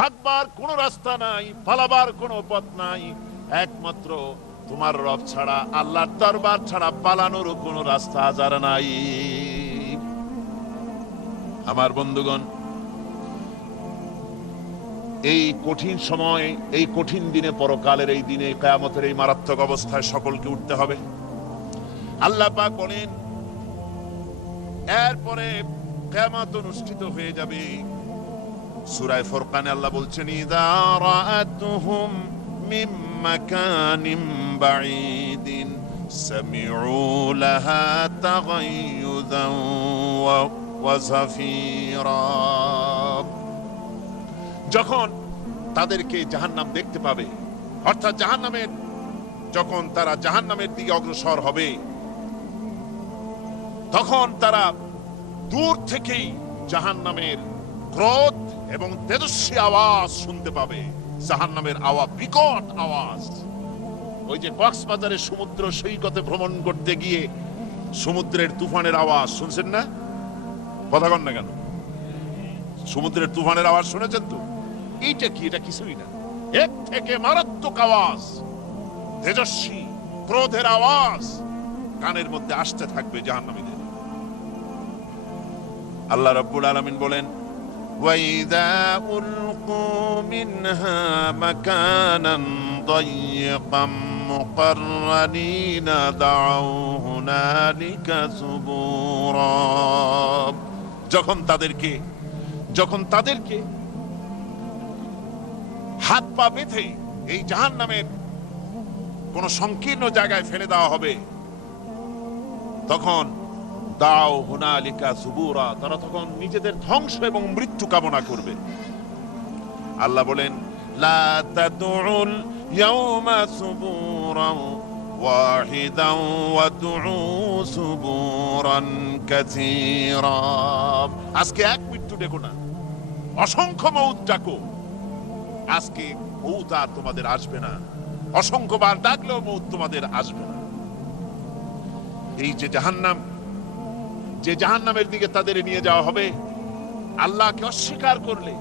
ভাগবার কোনো রাস্তা নাই, পালাবার কোনো পথ নাই। একমাত্র তোমার রব ছাড়া, আল্লাহর দরবার ছাড়া পালানোর কোনো রাস্তা যার নাই। আমার বন্ধুগণ, এই কঠিন সময়, এই কঠিন দিনে, পরকালের এই দিনে, কিয়ামতের এই মারাত্মক অবস্থায় সকলকে উঠতে হবে। আল্লাহ পাক বলেন, এরপরে কিয়ামত অনুষ্ঠিত হয়ে যাবে। সূরা ফুরকানে আল্লাহ বলছেন, ইযা রাআতুহুম মিন মাকানিন বাঈদিন সামিউ লাহা তাগায়্যুযান ওয়া যাফীরা। যখন তাদেরকে জাহান্নাম দেখতে পাবে, অর্থাৎ জাহান্নামের, যখন তারা জাহান্নামের দিকে অগ্রসর হবে, তখন তারা দূর থেকেই জাহান্নামের ক্রোধ এবং তেজস্বী আওয়াজ শুনতে পাবে। জাহান্নামের আওয়াজ, বিকট আওয়াজ। ওই যে কক্সবাজারের সমুদ্র সৈকতে ভ্রমণ করতে গিয়ে সমুদ্রের তুফানের আওয়াজ শুনছেন না? কথা কন না কেন? সমুদ্রের তুফানের আওয়াজ শুনেছেন তো? এইটা কি? এটা কিছুই না, এর থেকে মারাত্মক আওয়াজ, তেজস্বী ক্রোধের আওয়াজ কানের মধ্যে আসতে থাকবে জাহান্নামীদের। আল্লাহ রাব্বুল আলামিন বলেন, وَإِذَا أُلْقُوا مِنْهَا مَكَانًا ضَيِّقًا مُقَرَّنِينَ دَعَوْا هُنَالِكَ ثُبُورًا। যখন তাদেরকে হাত পা বেঁধে এই জাহান্নামের কোন সংকীর্ণ জায়গায় ফেলে দেওয়া হবে, তখন দাও হুনালিকা সুবুরা, তারা তখন নিজেদের ধ্বংস এবং মৃত্যু কামনা করবে। আল্লাহ বলেন, লা তাদউল ইয়াউমা সুবুরান ওয়াহিদান ওয়া দুউ সুবুরান কাসীরা। আজকে এক মৃত্যু ডেকো না, অসংখ্য মউত ডাকো। আজকে মউত আর তোমাদের আসবে না, অসংখ্যবার ডাকলেও মউত তোমাদের আসবে না। এই যে জাহান্নাম, যে জাহান্নামের দিকে তাদের নিয়ে যাওয়া হবে, আল্লাহকে অস্বীকার করলে,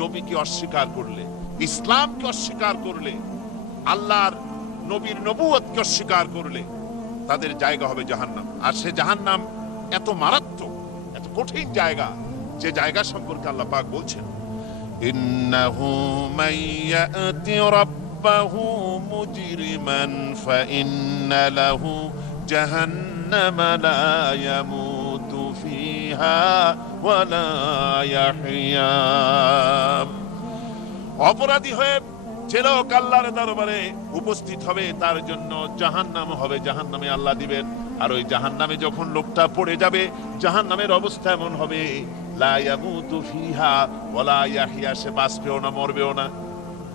নবীকে অস্বীকার করলে, ইসলামকে অস্বীকার করলে, আল্লাহর নবীর নবুয়তকে অস্বীকার করলে তাদের জায়গা হবে জাহান্নাম। আর সে জাহান্নাম এত মারাত্মক, এত কঠিন জায়গা, যে জায়গা সম্পর্কে আল্লাহ পাক বলছেন, ইন্নাহু মাইয়াতি রাব্বাহু মুজরিমান ফাইন্না লাহু জাহান্নামা লা ইয়ামুতু ফিহা ওয়া লা ইয়াহইয়া। অপরাধী হয়ে যে লোক আল্লাহর দরবারে উপস্থিত হবে, তার জন্য জাহান্নাম হবে, জাহান্নামে আল্লাহ দিবেন। আর ওই জাহান্নামে যখন লোকটা পড়ে যাবে, জাহান্নামের অবস্থা এমন হবে, লা ইয়ামুতু ফিহা ওয়া লা ইয়াহইয়া, সে বাঁচবেও না, মরবেও না,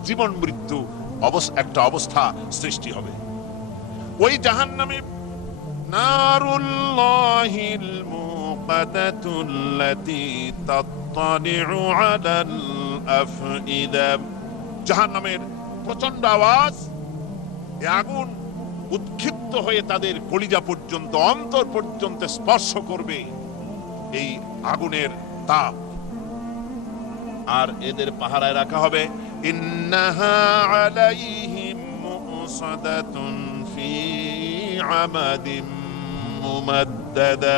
জীবন মৃত্যু একটা অবস্থা সৃষ্টি হবে। ওই জাহান্নামে নারুল্লাহিল মুকাদাতুল্লাতী তাত্তালিউ আলাল আফইদা। জাহান্নামের প্রচন্ড আওয়াজ, এই আগুন উৎক্ষিপ্ত হয়ে তাদের কলিজা পর্যন্ত, অন্তর পর্যন্ত স্পর্শ করবে এই আগুনের তাপ। আর এদের পাহারায় রাখা হবে, ইন্নাহা আলাইহিম মুসাদাতুন ফি আমাদিম মুমাদ্দাদা।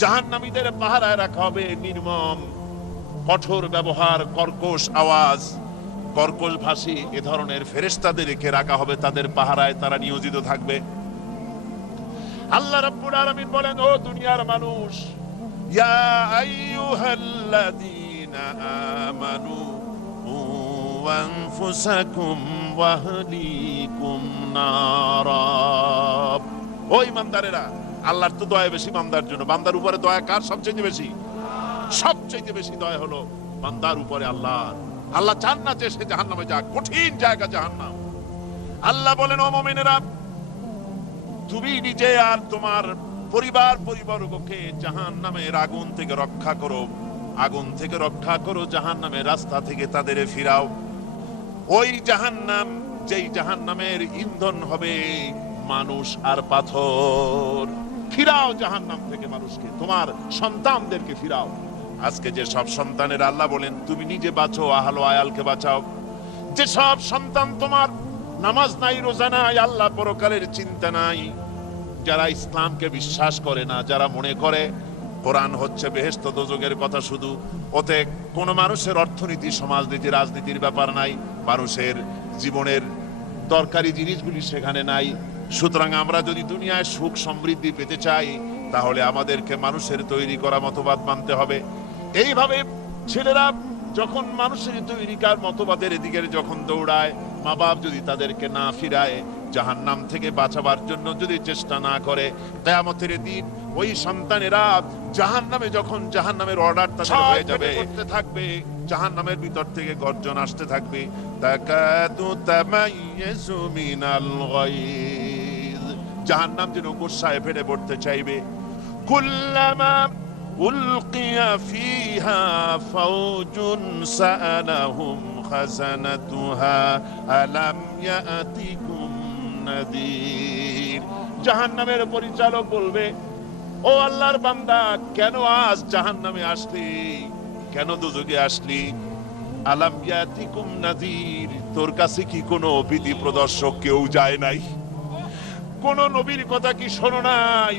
জাহান্নামীদের পাহারায় রাখা হবে নির্মম, কঠোর ব্যবহার, কর্কশ আওয়াজ, কর্কশ ভাষী এ ধরনের ফেরেশতাদেরকে রাখা হবে তাদের পাহারায়, তারা নিয়োজিত থাকবে। আল্লাহ রাব্বুল আলামিন বলেন, ও দুনিয়ার মানুষ, ইয়া আইয়ুহাল্লাযীনা আমানু আনফুসাকুম ওয়া আহলিকুম নারা। ও ঈমানদারেরা, আল্লাহর তো দয়া বেশি বান্দার জন্য। বান্দার উপরে দয়া কার সবচেয়ে বেশি? সবচেয়ে বেশি দয়া হলো বান্দার উপরে আল্লাহর। আল্লাহ চান না যে সে জাহান্নামে যাক, কঠিন জায়গা জাহান্নাম। আল্লাহ বলেন, ও মুমিনেরা, তুমি নিজে আর তোমার পরিবারবর্গকে জাহান্নামের আগুন থেকে রক্ষা করো, আগুন থেকে রক্ষা করো, জাহান্নামের রাস্তা থেকে তাদের ফিরাও। ওই জাহান্নাম, যেই জাহান্নামের ইন্ধন হবে মানুষ আর পাথর। ফিরাও জাহান্নাম থেকে মানুষকে, তোমার সন্তানদেরকে ফিরাও। আজকে যে সব সন্তানের আল্লাহ বলেন তুমি নিজে বাঁচো, আহল আয়ালকে বাঁচাও। যে সব সন্তান তোমার নামাজ নাই, রোজা নাই, আল্লাহ পরকালের চিন্তা নাই, যারা ইসলামকে বিশ্বাস করে না, যারা মনে করে কোরআন হচ্ছে বেহেশত দোজখের কথা শুধু, ওতে কোনো মানুষের অর্থনীতি, সমাজনীতি, রাজনীতির ব্যাপার নাই, মানুষের জীবনের দরকারি জিনিসগুলি সেখানে নাই। সুতরাং আমরা যদি দুনিয়ায় সুখ সমৃদ্ধি পেতে চাই, তাহলে আমাদেরকে মানুষের তৈরি করা মতবাদ মানতে হবে। এইভাবে ছেলেরা যখন মানুষের তৈরিকার মতবাদের এদিকে যখন দৌড়ায়, মা বাপ যদি তাদেরকে না ফিরায়, জাহান্নাম থেকে বাঁচাবার জন্য যদি চেষ্টা না করে, কিয়ামতের দিন ওই সন্তানেরা জাহান্নামে, যখন জাহান্নামের অর্ডার তাদের হয়ে যাবে, করতে থাকবে, জাহান্নামের ভিতর থেকে গর্জন আসতে থাকবে, তাকাদু তামাইয়াজু মিনাল গায়জ, জাহান্নাম যেন গোসায় ফেটে পড়তে চাইবে। কুল্লামা উলকিয়া ফিহা ফাওজুন সাআলাহুম খাযানাতুহা আলাম ইয়াতিকুম নাযীর, জাহান্নামের পরিচালক বলবে, ও আল্লাহর বান্দা, কেন আজ জাহান্নামে আসলি, কেন দোজখে আসলি? আলাম ইয়াতিকুম নাযীর, তোর কাছে কি কোনো ভীতি প্রদর্শক কেউ যায় নাই? কোন নবীর কথা কি শোনো নাই?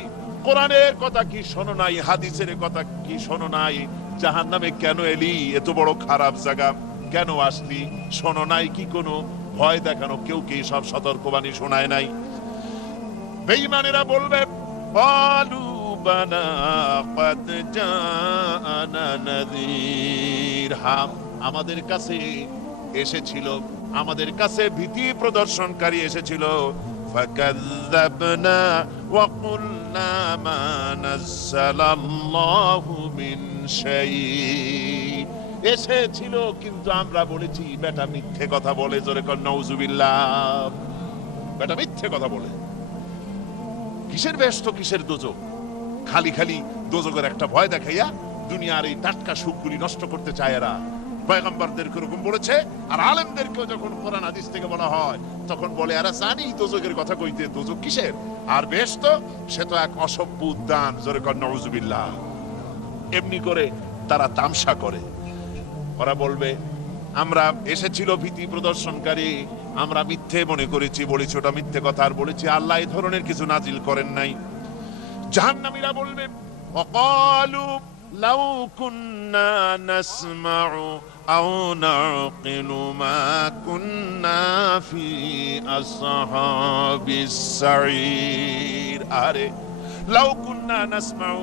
কোরআনের কথা কি শোনো নাই? হাদিসের কথা কি শোনো নাই? জাহান্নামে কেন এলি? এত বড় খারাপ জায়গা কেন আসলি? শোনো নাই কি কোনো ভয় দেখানো কেউ কি সব সতর্কবাণী শোনায় নাই? বেঈমানেরা বলবে, ক্বালু বালা ক্বাদ জাআনা নাযীর, হাম আমাদের কাছে এসেছিল, আমাদের কাছে ভীতি প্রদর্শনকারী এসেছিল। ফাকাযযাবনা ওয়া কুলনা মা নাযালাল্লাহু মিন শাই, এসেছিল কিন্তু আমরা বলেছি বেটা মিথ্যে কথা বলে। জোরে কর নাউযুবিল্লাহ। বেটা মিথ্যে কথা বলে। কিসের ব্যস্ত, কিসের দোজখ? খালি খালি দোজখের একটা ভয় দেখাইয়া দুনিয়ার এই টাটকা সুখগুলি নষ্ট করতে চায় এরা। পয়গম্বরদেরকে এরকম বলেছে, আর আলেমদেরকেও যখন কোরআন হাদিস থেকে বলা হয় তখন বলে এরা জানি দোজখের কথা কইতে, দোজখ কিসের? আর ব্যস্ত সে তো এক অসভ্য উদ্যান। জোরে কর নাউযুবিল্লাহ। এমনি করে তারা তামসা করে। ওরা বলবে আমরা এসেছিল ভীতি প্রদর্শনকারী, আমরা মিথ্যে মনে করেছি, বলেছি ওটা মিথ্যে কথা, আর বলেছি আল্লাহ এই ধরনের কিছু নাজিল করেন নাই। জাহান্নামীরা বলবে, ওয়াকালু লাউ কুন্না নাসমাউ আও নাকিলু মা কুন্না ফি আসহাবিস সাঈর, আরে লাউ কুন্না নাসমাউ,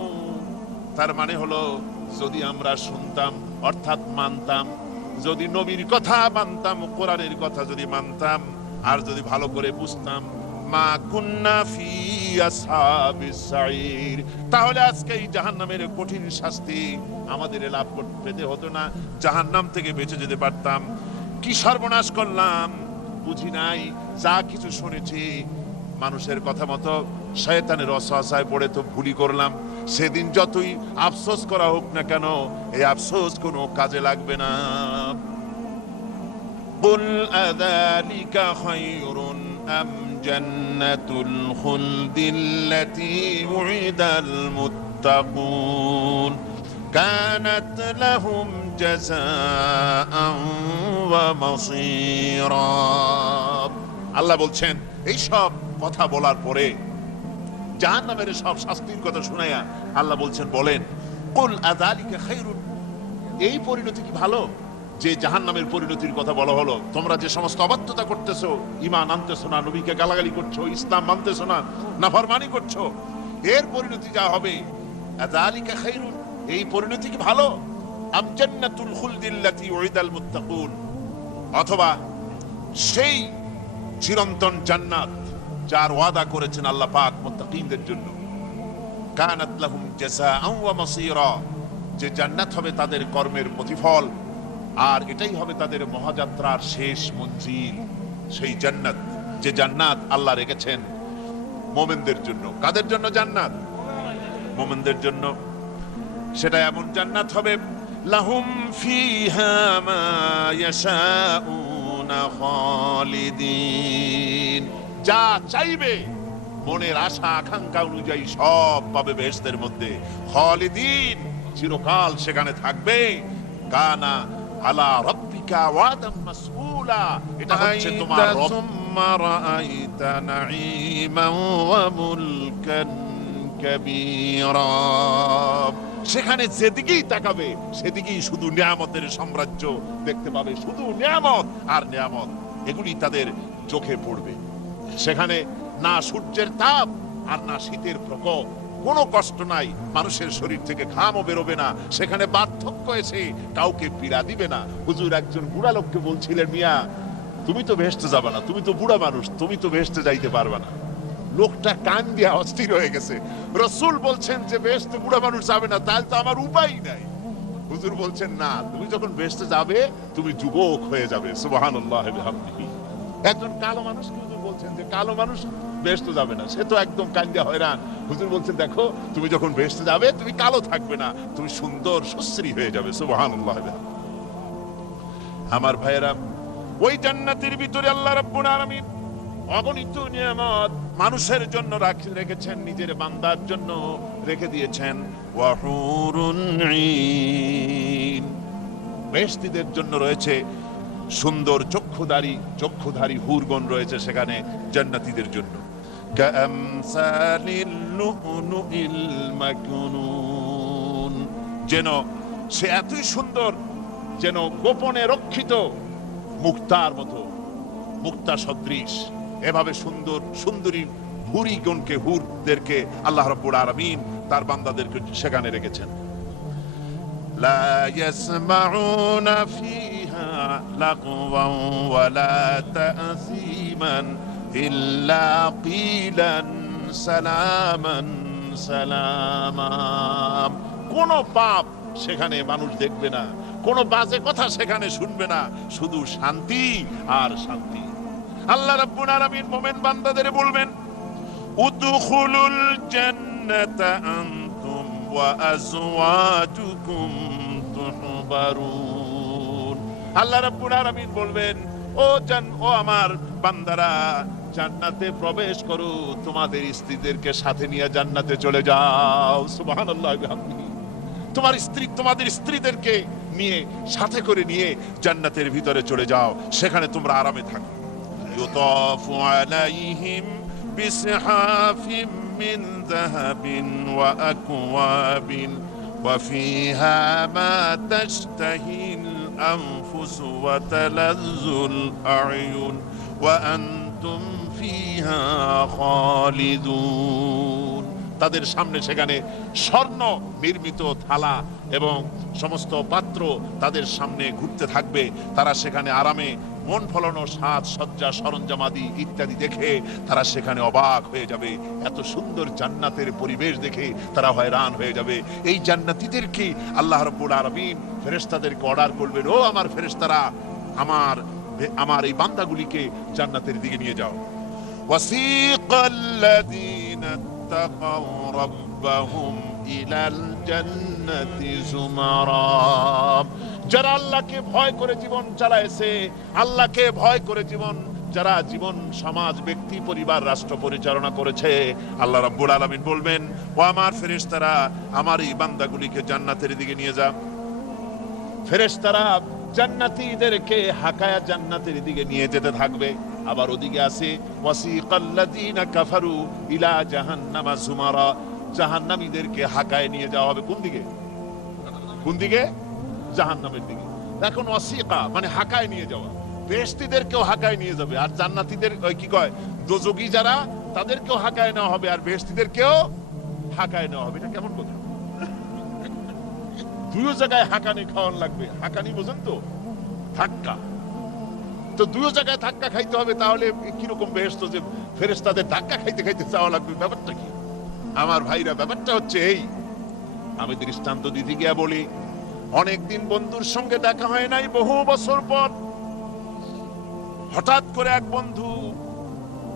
তার মানে হলো যদি আমরা শুনতাম, অর্থাৎ মানতাম, যদি নবীর কথা মানতাম, কোরআনের কথা যদি মানতাম, আর যদি ভালো করে বুঝতাম, মা কুন্না ফি আসহাবিস সাঈর, তাহলে আজকে এই জাহান্নামের কঠিন শাস্তি আমাদের লাভ পেতে হতো না, জাহান্নাম থেকে বেঁচে যেতে পারতাম। কি সর্বনাশ করলাম বুঝি নাই, যা কিছু শুনেছি মানুষের কথা মতো শয়তানের ওয়াসওয়াসায় পড়ে তো ভুলই করলাম। সেদিন যতই আফসোস করা হোক না কেন, এই আফসোস কোনো কাজে লাগবে না। কুল আযালিকা খায়রুন আম জান্নাতুল খুলদিল্লাতী উইদাল মুত্তাকুন কানাত লাহুম জাযাআন ওয়া মাসীরা। আল্লাহ বলছেন, এই সব কথা বলার পরে, জাহান্নামের সব শাস্তির কথা শুনাইয়া আল্লাহ বলছেন, বলেন কুল আযালিকা খায়রুন, এই পরিণতি কি ভালো যে জাহান্নামের পরিণতির কথা বলা হলো? তোমরা যে সমস্ত অবাধ্যতা করতেছো, ঈমান আনতেছো না, নবীকে গালাগালি করছো, ইসলাম মানতেছো না, নাফরমানি করছো, এর পরিণতি যা হবে, আযালিকা খায়রুন, এই পরিণতি কি ভালো? আম জান্নাতুল খুলদিল্লাতী উইদাল মুত্তাকুন, অথবা সেই চিরন্তন জান্নাত যার ওয়াদা করেছেন আল্লাহ পাক মুত্তাকিনদের জন্য। কানাত লাহুম জাযাআন ওয়া মাসীরা, যে জান্নাত হবে তাদের কর্মের প্রতিফল, আর এটাই হবে তাদের মহাযাত্রার শেষ মঞ্জিল। সেই জান্নাত, যে জান্নাত আল্লাহ রেখেছেন মুমিনদের জন্য। কাদের জন্য জান্নাত? মুমিনদের জন্য। সেটা এমন জান্নাত হবে, লাহুম ফিহা মা ইয়াশাউনা খালিদিন, যা চাইবে মনের আশা আকাঙ্ক্ষা অনুযায়ী সব পাবে বেহেশতের মধ্যে। খালিদিন, চিরকাল সেখানে থাকবে। কানা আলা রাব্বিকা ওয়াদাম মাসউলা, এটা হচ্ছে তোমার রব। সুম্মা রাআইতা নাঈমান ওয়া মুলকান কাবীরা, সেখানে যেদিকেই তাকাবে সেদিকেই শুধু নিয়ামতের সাম্রাজ্য দেখতে পাবে, শুধু নিয়ামত আর নিয়ামত, এগুলি তাদের চোখে পড়বে। সেখানে না সূর্যের তাপ আর না শীতের প্রকোপ, কোনো কষ্ট নাই, মানুষের শরীর থেকে ঘামও বেরোবে না, সেখানে বার্ধক্য এসে কাউকে পীড়া দিবে না। হুজুর একজন বুড়া লোককে বলছিলেন, মিয়া তুমি তো ভেস্তে যাবে না, তুমি তো বুড়া মানুষ, তুমি তো ভেস্তে যাইতে পারবে না। লোকটা কান দিয়া অস্থির হয়ে গেছে। রাসূল বলছেন যে বেহেশতে বুড়া মানুষ যাবে না, তাহলে তো আমার উপায় নাই। হুজুর বলছেন না, তুমি যখন বেহেশতে যাবে তুমি যুবক হয়ে যাবে। সুবহানাল্লাহ ওয়া বিহামদিহি। একজন কালো মানুষকে হুজুর বলছেন যে কালো মানুষ বেহেশতে যাবে না, সে তো একদম কান দিয়া হয়রান। হুজুর বলছেন দেখো তুমি যখন বেহেশতে যাবে তুমি কালো থাকবে না, তুমি সুন্দর সুশ্রী হয়ে যাবে। সুবহানাল্লাহ ওয়া বিহামদিহি। আমার ভাইয়েরা, ওই জান্নাতের ভিতরে আল্লাহ রাব্বুল আলামিন অগণিত নিয়ামত মানুষের জন্য রেখেছেন, নিজের বান্দার জন্য রেখে দিয়েছেন। ওয়া হুরুন ঈন, বেহেশতীদের জন্য রয়েছে সুন্দর চক্ষুধারী হুরগণ রয়েছে সেখানে জান্নাতীদের জন্য। কাআমসালিল লুউলুইল মাকনুন, যেন সে এতই সুন্দর, যেন গোপনে রক্ষিত মুক্তার মতো, মুক্তা সদৃশ। এভাবে সুন্দরী হুরদেরকে আল্লাহ রাব্বুল আলামিন তার বান্দাদেরকে সেখানে রেখেছেন। লা ইয়াসমাউনা ফিহা লাগওয়ান ওয়ালা তা'সীমান ইল্লা কিলান সালামান সালামা, কোন পাপ সেখানে মানুষ দেখবে না, কোন বাজে কথা সেখানে শুনবে না, শুধু শান্তি আর শান্তি। আল্লাহ রাব্বুল আলামিন মুমিন বান্দাদের বলবেন, উদখুলুল জান্নাতা আনতুম ওয়া আজওয়াজুকুম তুহবারুন। আল্লাহ রাব্বুল আলামিন বলবেন, ও আমার বান্দারা, জান্নাতে প্রবেশ করো, তোমাদের স্ত্রীদেরকে সাথে নিয়ে জান্নাতে চলে যাও। সুবহানাল্লাহ ওয়া বিহামদিহি। তোমাদের স্ত্রীদেরকে নিয়ে, সাথে করে নিয়ে জান্নাতের ভিতরে চলে যাও, সেখানে তোমরা আরামে থাকো। ইউতাফু আলাইহিম বিসহাফিম মিন যাহাবিন ওয়া আকওয়াবিন ওয়া ফিহা মা তাশতাহিল আনফুস ওয়া তালাজ্জুল আ'য়ুন ওয়া আনতুম ফিহা খালিদুন। তাদের সামনে সেখানে স্বর্ণ নির্মিত থালা এবং সমস্ত পাত্র তাদের সামনে ঘুরতে থাকবে। তারা সেখানে আরামে মন ফলানো সাজ সজ্জা সরঞ্জামাদি ইত্যাদি দেখে তারা সেখানে অবাক হয়ে যাবে। এত সুন্দর জান্নাতের পরিবেশ দেখে তারা হয়রান হয়ে যাবে। এই জান্নাতীদেরকে আল্লাহ রাব্বুল আলামিন ফেরেশতাদেরকে অর্ডার করবেন, ও আমার ফেরেশতারা, আমার এই বান্দাগুলিকে জান্নাতের দিকে নিয়ে যাও। ওয়াসিকাল্লাযীনা তাকাউ রাব্বাহুম ইলাল জান্নাতি যুমারা, যারা আল্লাহকে ভয় করে জীবন চালায়েছে, আল্লাহকে ভয় করে যারা জীবন সমাজ ব্যক্তি পরিবার রাষ্ট্র পরিচালনা করেছে, আল্লাহ রাব্বুল আলামিন বলবেন, ও আমার ফেরেশতারা, আমার এই বান্দাগুলিকে জান্নাতের দিকে নিয়ে যাও। ফেরেশতারা জান্নাতীদেরকে হাকায়া জান্নাতের দিকে নিয়ে যেতে থাকবে। আবার ওদিকে আছে ওয়াসিকাল্লাযীনা কাফারু ইলা জাহান্নামা যুমারা, জাহান্নামীদেরকে হাকায় নিয়ে যাওয়া হবে কোন দিকে? জাহান্নামের দিকে। এখন ওয়াসিকা মানে হাকায় নিয়ে যাওয়া, বেহেশতীদেরকেও হাকায় নিয়ে যাবে, আর জান্নাতীদের কি কয় দোজখী যারা তাদেরকেও হাকায় নেওয়া হবে, আর বেহেশতীদেরকেও হাকায় নেওয়া হবে। এটা কেমন কথা? দুই জায়গায় হাকানি খাওয়ান লাগবে। হাকানি বোঝেন তো? ধাক্কা। তো দুই জায়গায় ধাক্কা খাইতে হবে, তাহলে কিরকম বেহেশত যে ফেরেশতাদের ধাক্কা খাইতে খাইতে যাওয়া লাগবে? ব্যাপারটা কি আমার ভাইরা? ব্যাপারটা হচ্ছে এই, আমি দৃষ্টান্ত দিতে গিয়া বলি, অনেকদিন বন্ধুর সঙ্গে দেখা হয় নাই, বহু বছর পর হঠাৎ করে এক বন্ধু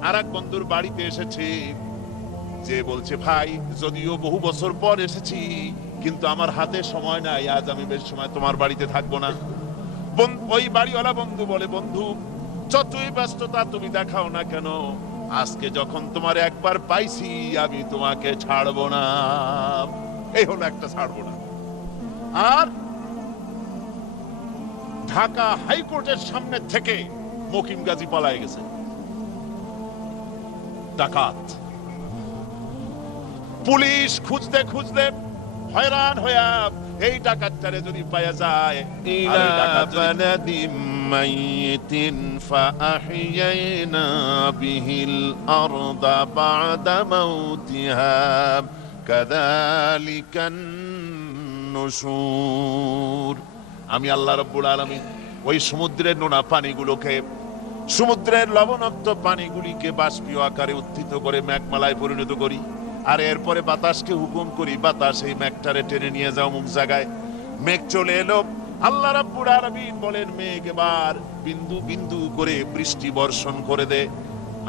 আর এক বন্ধুর বাড়িতে এসেছে, যে বলছে, ভাই যদিও বহু বছর পর এসেছি কিন্তু আমার হাতে সময় নাই, আজ আমি বেশ সময় তোমার বাড়িতে থাকবো না। ওই বাড়িওয়ালা বন্ধু বলে, বন্ধু যতই ব্যস্ততা তুমি দেখাও না কেন, আজকে যখন তোমার একবার পাইছি আমি তোমাকে ছাড়বো না। এই হলো একটা ছাড়বো না। আর ঢাকা হাইকোর্টের সামনে থেকে মকিম গাজী পালায় গেছে ডাকাত। পুলিশ খুঁজতে খুঁজতে হয়রান হইয়া এই ডাকাতটারে যদি পাওয়া যায়, إلى بلد ميت فأحيينا به الأرض بعد موتها كذلك النشور। আমি আল্লাহ রাব্বুল আলামিন ওই সমুদ্রের নোনা পানিগুলোকে, সমুদ্রের লবণাক্ত পানিগুলিকে বাষ্পীয় আকারে উত্থিত করে মেঘমালায় পরিণত করি, আর এরপরে বাতাসকে হুকুম করি, বাতাস এই মেঘটারে টেনে নিয়ে যাও মুখ জায়গায়। মেঘ চলে এলো। আল্লাহ রাব্বুল আলামিন বলেন, মেঘ এবার বিন্দু বিন্দু করে বৃষ্টি বর্ষণ করে দে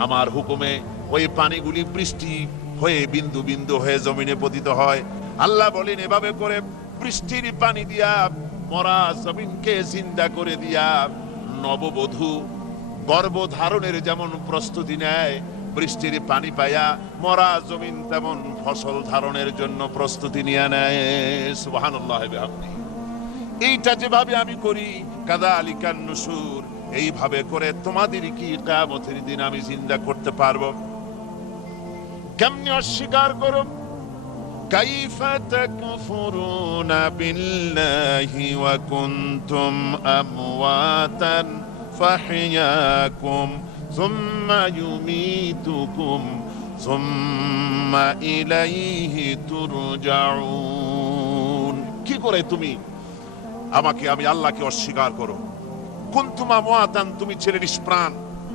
আমার হুকুমে। ওই পানিগুলি বৃষ্টি হয়ে বিন্দু বিন্দু হয়ে জমিনে পতিত হয়। আল্লাহ বলেন, এভাবে করে বৃষ্টির পানি দিয়া মরা জমিনকে জিন্দা করে দিয়া নববধূ গর্ভধারণের যেমন প্রস্তুতি নেয়, বৃষ্টির পানি পায়া মরা জমিন তেমন ফসল ধারণের জন্য প্রস্তুতি নিয়ে নেয়। সুবহানাল্লাহ বিহামদিহি। এইটা যেভাবে আমি করি, কাযালিকান নুশুর, এইভাবে করে তোমাদের কি কিয়ামতের দিন আমি জিন্দা করতে পারবো? কেমনে অস্বীকার করো? কাইফা তাকফুরুনা বিল্লাহি ওয়া কুনতুম আমওয়াতান ফাহিয়াকুম সুম্মা ইউমিতুকুম সুম্মা ইলাইহি তুরজাউন। কি করে তুমি আমি আল্লাহকে অস্বীকার করো? কুনতুম আমওয়াতান, তুমি ছিলে নিষ্প্রাণ,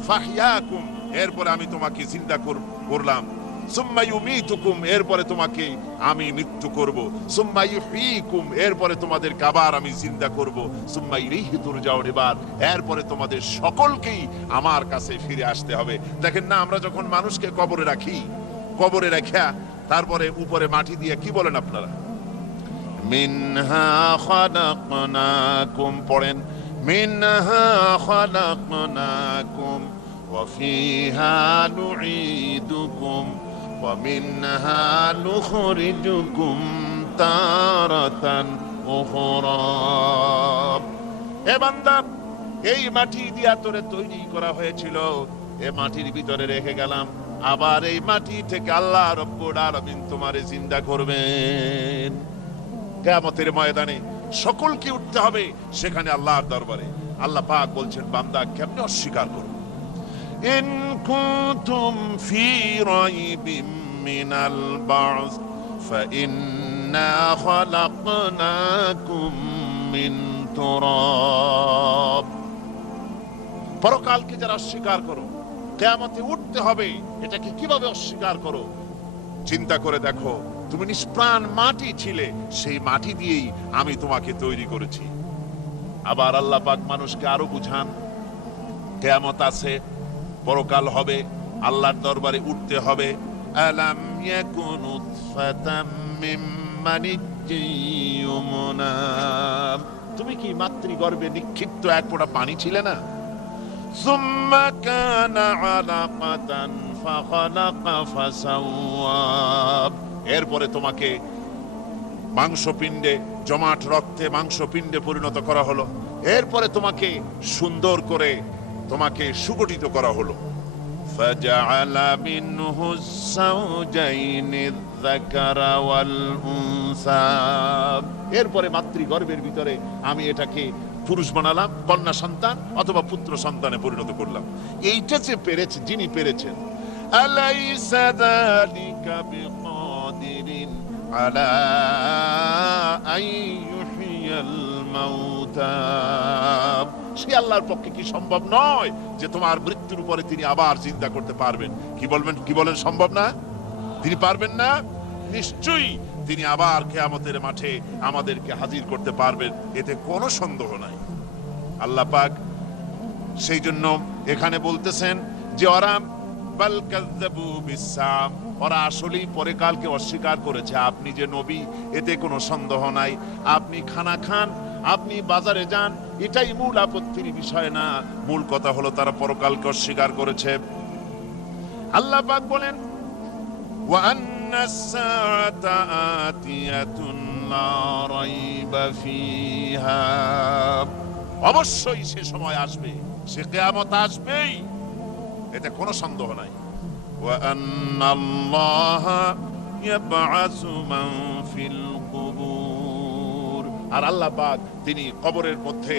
ফাহিয়াকুম, এরপরে আমি তোমাকে জিন্দা করলাম, সুম্মা ইউমিতুকুম, এরপরে তোমাকে আমি মৃত্যু করব, সুম্মা ইউহয়িকুম, এরপরে তোমাদেরকে আবার আমি জিন্দা করব, সুম্মা ইলাইহি তুরজাউন, এরপরে তোমাদের সকলকেই আমার কাছে ফিরে আসতে হবে। দেখেন না, আমরা যখন মানুষকে কবরে রাখি, কবরে রাখা তারপরে উপরে মাটি দিয়ে কি বলেন আপনারা? মিনহা খালাকনাকুম, পড়েন, মিনহা খালাকনাকুম ওয়া ফিহা নুঈদুকুম ওয়া মিনহা নুখরিজুকুম তারাতান উখরা। হে বান্দা, এই মাটি দিয়া তোরে তৈরি করা হয়েছিল, এ মাটির ভিতরে রেখে গেলাম, আবার এই মাটি থেকে আল্লাহ রাব্বুল আলামিন তোমারে জিন্দা করবেন। কিয়ামতের ময়দানে সকলকে উঠতে হবে সেখানে আল্লাহর দরবারে। আল্লাহ পাক বলছেন, বান্দা কেমনে অস্বীকার করো? ইন কুনতুম ফি রাইবিম মিনাল বা'স ফাইন্না খালাকনাকুম মিন তুরাব। পরকালকে যারা অস্বীকার করো, কিয়ামতে উঠতে হবে, এটাকে কিভাবে অস্বীকার করো? চিন্তা করে দেখো, তুমি নিষ্প্রাণ মাটি ছিলে, সেই মাটি দিয়েই আমি তোমাকে তৈরি করেছি। আবার আল্লাহ পাক মানুষকে আরো বুঝান, কিয়ামত আছে, পরকাল হবে, আল্লাহর দরবারে উঠতে হবে। আলাম ইয়াকুন উতফাতাম মিন মানিয়্যিন ইউমনা, তুমি কি মাতৃগর্ভে নিক্ষিপ্ত এক ফোঁটা পানি ছিলে না? সুম্মা কানা আলাকাতান ফাখালাকা ফাসাওয়া, এরপরে তোমাকে মাংসপিণ্ডে, জমাট রক্তে মাংসপিণ্ডে পরিণত করা হলো, এরপরে তোমাকে সুন্দর করে তোমাকে সুগঠিত করা হলো। ফাজআলা মিনহু যাওজাইনি যাকারা ওয়াল উনসা, এরপরে মাতৃগর্ভের ভিতরে আমি এটাকে পুরুষ বানালাম, কন্যা সন্তান অথবা পুত্র সন্তানে পরিণত করলাম। এইটা যে পেরেছে, যিনি পেরেছেন, আলাইসা যালিকা বিকাদিরিন আলা আইয়ুহিয়াল মাউতা, সে আল্লাহর পক্ষে কি সম্ভব নয় যে তোমার মৃত্যুর উপরে তিনি আবার জিন্দা করতে পারবেন? কি বলেন সম্ভব না? তিনি পারবেন না? নিশ্চয়ই তিনি আবার কিয়ামতের মাঠে আমাদেরকে হাজির করতে পারবেন, এতে কোনো সন্দেহ নাই। আল্লাহ পাক সেই জন্য এখানে বলতেছেন যে ওরা বাল কাযযাবু বিসসাম, ওরা আসলেই পরকালকে অস্বীকার করেছে। আপনি যে নবী, এতে কোনো সন্দেহ নাই। আপনি খানা খান, আপনি বাজারে যান, এটাই মূল আপত্তির বিষয় না। মূল কথা হলো তারা পরকালকে অস্বীকার করেছে। আল্লাহ পাক বলেন, ওয়া আন্নাস সাআতা আতিয়াতুন لا ريب فيها অবশ্যই সে সময় আসবে, সে কিয়ামত আসবেই, এতে কোনো সন্দেহ নাই। وأن الله يبعث من في القبور আর আল্লাহ পাক তিনি কবরের মধ্যে